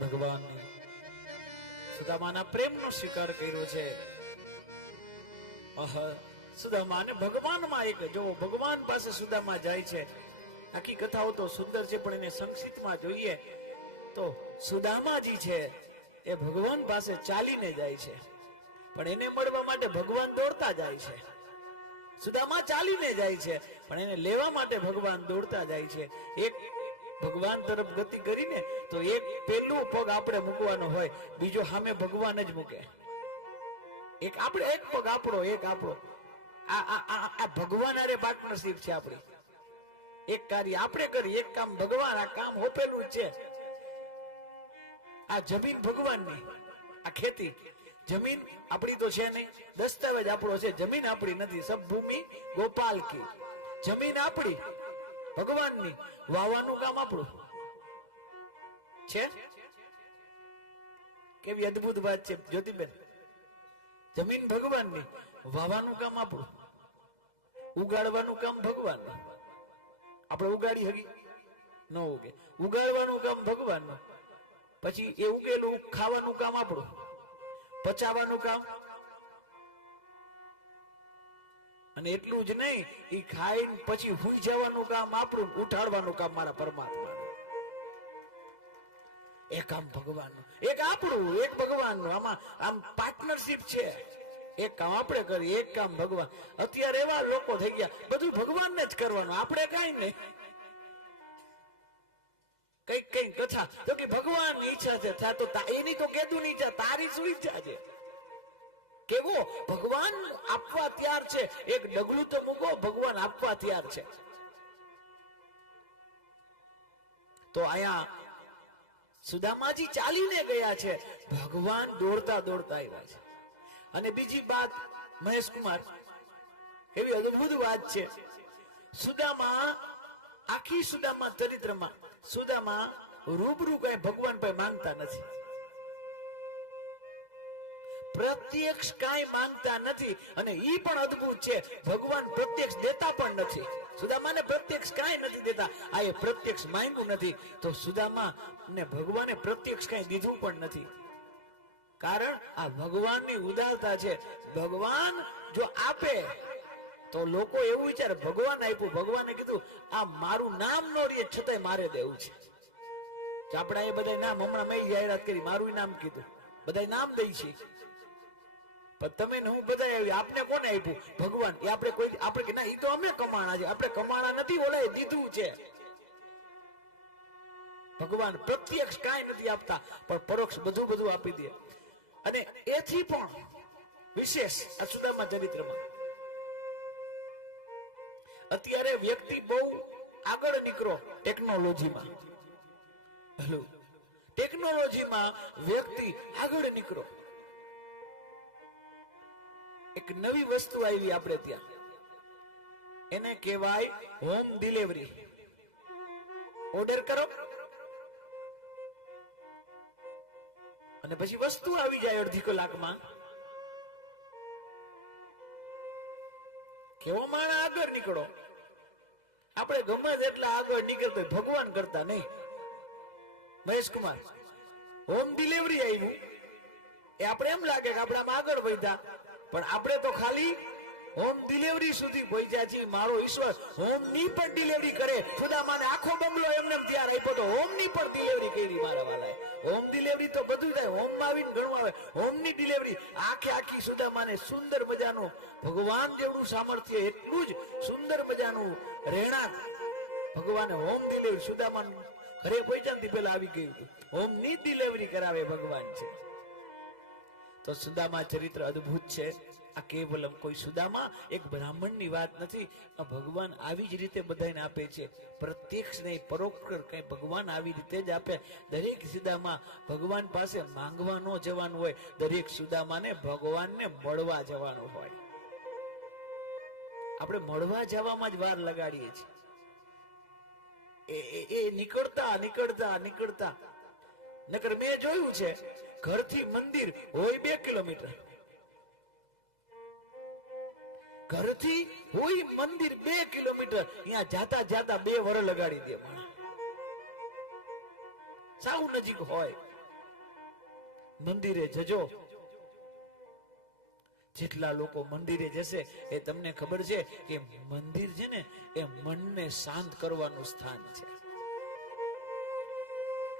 ભગવાનની સુદામાના પ્રેમનો સ્વીકાર કર્યો છે. સુદામાને ભગવાનમાં એક જો ભગવાન પાસે સુદામા જાય છે. આખી કથાઓ તો સુંદર છે, પણ એને સંક્ષિપ્તમાં જોઈએ તો સુદામાજી છે એ ભગવાન પાસે ચાલીને જાય છે, પણ એને મળવા માટે ભગવાન દોડતા જાય છે. સુદામા ચાલીને જાય છે, પણ એને લેવા માટે ભગવાન દોડતા જાય છે. એક ભગવાન તરફ ગતિ કરીને તો એક પેલું પગ આપણે મૂકવાનો હોય, બીજો સામે ભગવાન જ મૂકે. એક આપણે એક પગ આપણો, એક આપણો. આ ભગવાન અરે પાર્ટનરશિપ છે આપણી. એક કાર્ય આપણે કરી, એક કામ ભગવાન, આ કામ હોપેલું જ છે. આ જમીન ભગવાનની, આ ખેતી જમીન આપણી તો છે નહીં, દસ્તાવેજ આપણો છે, જમીન આપણી નથી. સબ ભૂમિ ગોપાલ કી. જમીન આપણી ભગવાનની, વાવવાનું કામ આપણું છે. કેવી અદ્ભુત વાત છે જ્યોતિબેન. જમીન ભગવાનની, વાવવાનું કામ આપણું, ઉગાડવાનું કામ ભગવાનનું. આપણે ઉગાડી હકી ન ઉગે, ઉગાડવાનું કામ ભગવાનનું. પછી એ ઉગેલું ખાવાનું કામ આપણું, પચાવવાનું કામ. અને એટલું જ નહીં, એ ખાઈને પછી હુઈ જવાનું કામ આપણું, ઉઠાડવાનું કામ મારા પરમાત્મા. એક કામ ભગવાનનું, એક આપણું, એક ભગવાનનું. આમાં આમ પાર્ટનરશિપ છે. એક કામ આપણે કરીએ, એક કામ ભગવાન. અત્યારે એવા લોકો થઈ ગયા, બધું ભગવાનને જ કરવાનું, આપણે કઈ નહીં. કઈક કઈ કથા તો કે ભગવાનની ઈચ્છા છે, તો એની તો કેદું ની ઈચ્છા, તારી શું ઈચ્છા છે? કેવો ભગવાન આપવા તૈયાર છે. એક ડગલું તો મૂકો, ભગવાન આપવા તૈયાર છે. તો અહીંયા સુદામાજી ચાલીને ગયા છે, ભગવાન દોડતા દોડતા આવ્યા છે. અને બીજી વાત મહેશકુમાર, એવી અદભુત વાત છે. સુદામા આખી સુદામા ચરિત્રમાં સુદામા રૂબરૂ કઈ ભગવાન પાસે માંગતા નથી, પ્રત્યક્ષ કઈ માંગતા નથી. અને ઈ પણ અદભુત છે, ભગવાન પ્રત્યક્ષ દેતા પણ નથી. સુદામાને પ્રત્યક્ષ કઈ નથી દેતા. આ એ પ્રત્યક્ષ માંગ્યું નથી, તો સુદામા ને ભગવાને પ્રત્યક્ષ કઈ દીધું પણ નથી. કારણ આ ભગવાનની ઉદારતા છે. ભગવાન જો આપે તો લોકો એવું વિચારે ભગવાન આપ્યું. ભગવાને કીધું આ મારું નામ નો રે છતાંય મારે દેવું છે. આપડા એ બધા નામ હમણાં મેં જાહેરાત કરી, મારું નામ કીધું, બધા નામ દઈ છે. પણ તમે ને હું બધા આવી, આપને કોને આપ્યું? ભગવાન. એ આપણે કોઈ આપણે કે ના, એ તો અમે કમાણા છે. આપણે કમાણા નથી, ઓલાએ દીધું છે. ભગવાન પ્રત્યક્ષ કાંઈ નથી આપતા, પણ પરોક્ષ બધું બધું આપી દે. અને એથી પણ વિશેષ આ સુદામા ચરિત્રમાં અત્યારે વ્યક્તિ બહુ આગળ નીકળો ટેકનોલોજીમાં. હેલો, ટેકનોલોજીમાં વ્યક્તિ આગળ નીકળો. એક નવી વસ્તુ આવી આપણે ત્યાં, એને કહેવાય હોમ ડિલિવરી. ઓર્ડર કરો અને પછી વસ્તુ આવી જાય અડધી કલાકમાં. કેવો માણસ આગળ નીકળો. આપણે ગમે તેટલા આગળ નીકળતો ભગવાન કરતા નહીં. મહેશકુમાર, હોમ ડિલિવરી આવ્યું એ આપણે એમ લાગે કે આપણે આમ આગળ વધ્યા, પણ આપણે તો ખાલી હોમ ડિલિવરી સુધી પહોંચ્યા છીએ. મારો ઈશ્વર હોમ ની પણ ડિલિવરી કરે. સુદામાને આખો બંગલો એમને તૈયાર આપ્યો તો હોમ ની પણ ડિલિવરી કરી મારા વાલાએ. હોમ ડિલિવરી તો બધું થાય, હોમ માં આવીને ઘણું આવે. હોમ ની ડિલિવરી આખે આખી સુદામાને સુંદર મજાનું, ભગવાન જેવડું સામર્થ્ય એટલું જ સુંદર મજાનું રહેણાંક ભગવાને હોમ ડિલિવરી સુદામા ઘરે પહોંચ્યા પેલા આવી ગયું હતું. હોમ ની ડિલિવરી કરાવે ભગવાન છે. તો સુદામા ચરિત્ર અદ્ભુત છે. આ કેવલમ કોઈ સુદામા એક બ્રાહ્મણની વાત નથી. આ ભગવાન આવી જ રીતે બધાને આપે છે, પ્રત્યક્ષ નહીં પરોક્ષ કઈ ભગવાન આવી રીતે જ આપે. દરેક સુદામા ભગવાન પાસે માંગવા ન જવાનું હોય, દરેક સુદામાને ભગવાનને મળવા જવાનું હોય. આપણે મળવા જવામાં જ વાર લગાડીએ છીએ. એ નીકળતા નીકળતા નીકળતા, નકર મેં જોયું છે ઘરથી મંદિર હોય 2 કિલોમીટર, ઘરથી હોય મંદિર 2 કિલોમીટર, અહીંયા જાતા જાતા 2 વર્ષ લગાડી દે. સાવ નજીક હોય મંદિરે જજો. જેટલા લોકો મંદિરે જશે એ તમને ખબર છે કે મંદિર છે ને એ મનને શાંત કરવાનું સ્થાન છે.